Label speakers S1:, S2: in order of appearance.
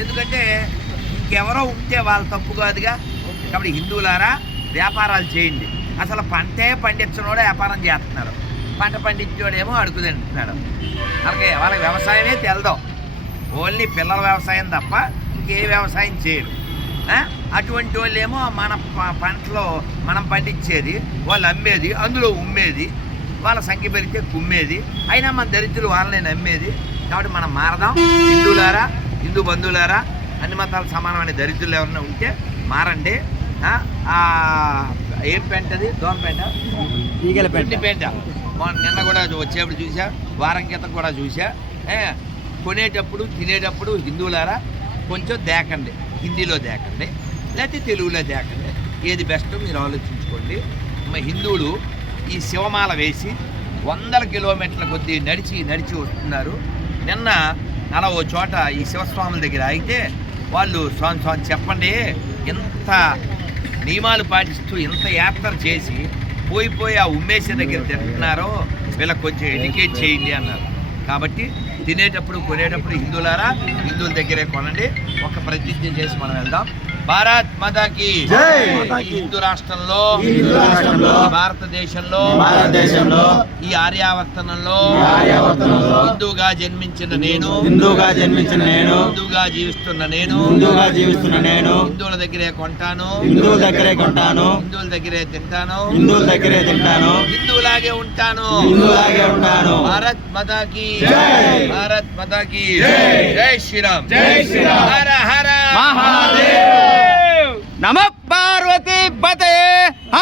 S1: ఎందుకంటే ఇంకెవరో ఉంటే వాళ్ళ తప్పు కాదుగా. కాబట్టి హిందువులారా వ్యాపారాలు చేయండి. అసలు పంటే పండించడం వ్యాపారం చేస్తున్నారు. పంట పండించేవాడేమో అడుగు తింటున్నాడు. అలాగే వాళ్ళ వ్యవసాయమే తెలదాం. ఓన్లీ పిల్లల వ్యవసాయం తప్ప ఇంకే వ్యవసాయం చేయరు. అటువంటి వాళ్ళేమో మన పంటలో మనం పండించేది వాళ్ళు అమ్మేది అందులో ఉమ్మేది వాళ్ళ సంఖ్య పెరిగితే కుమ్మేది. అయినా మన దరిద్రులు వాళ్ళని నమ్మేది. కాబట్టి మనం మారదాం. హిందువులారా హిందూ బంధువులారా అన్ని మతాలు సమానమైన దరిద్రులు ఎవరైనా ఉంటే మారండి. ఏం పెంటది దోమ పెంట
S2: ఈగల
S1: పెంట పెంట నిన్న కూడా వచ్చేప్పుడు చూసా వారం క్రితం కూడా చూసా కొనేటప్పుడు తినేటప్పుడు హిందువులారా కొంచెం దేకండి. హిందీలో దేకండి లేకపోతే తెలుగులో దేకండి. ఏది బెస్ట్ మీరు ఆలోచించుకోండి. మా హిందువులు ఈ శివమాల వేసి వందల కిలోమీటర్ల కొద్దీ నడిచి నడిచి వస్తున్నారు. నిన్న అలా ఓ చోట ఈ శివస్వాముల దగ్గర అయితే వాళ్ళు స్వామి స్వామి చెప్పండి ఎంత నియమాలు పాటిస్తూ ఇంత యాత్ర చేసి పోయి పోయి ఆ ఉమ్మేసి దగ్గర తింటున్నారో వీళ్ళకి కొంచెం ఎడ్యుకేట్ చేయండి అన్నారు. కాబట్టి తినేటప్పుడు కొనేటప్పుడు హిందువులారా హిందువుల దగ్గరే కొనండి. ఒక ప్రతిజ్ఞ చేసి మనం వెళ్దాం. భారత్ మాతాకి హిందూ రాష్ట్రంలో భారతదేశంలో
S2: భారతదేశంలో
S1: ఈ ఆర్యావర్తనంలో హిందూగా జన్మించిన నేను
S2: హిందూగా జన్మించిన నేను
S1: హిందూగా జీవిస్తున్న నేను
S2: హిందూగా జీవిస్తున్న నేను
S1: హిందువుల దగ్గరే కొంటాను
S2: హిందువుల దగ్గరే కొంటాను
S1: హిందువుల దగ్గరే తింటాను
S2: హిందువుల దగ్గరే తింటాను
S1: హిందువులాగే ఉంటాను
S2: హిందువులాగే ఉంటాను
S1: భారత్ మాతాకి! భారత్ మాతాకి
S2: జై!
S1: జై శ్రీరామ్
S2: జై శ్రీరామ్!
S1: హర హర
S2: మహాదేవ్! నమ పార్వతి పతే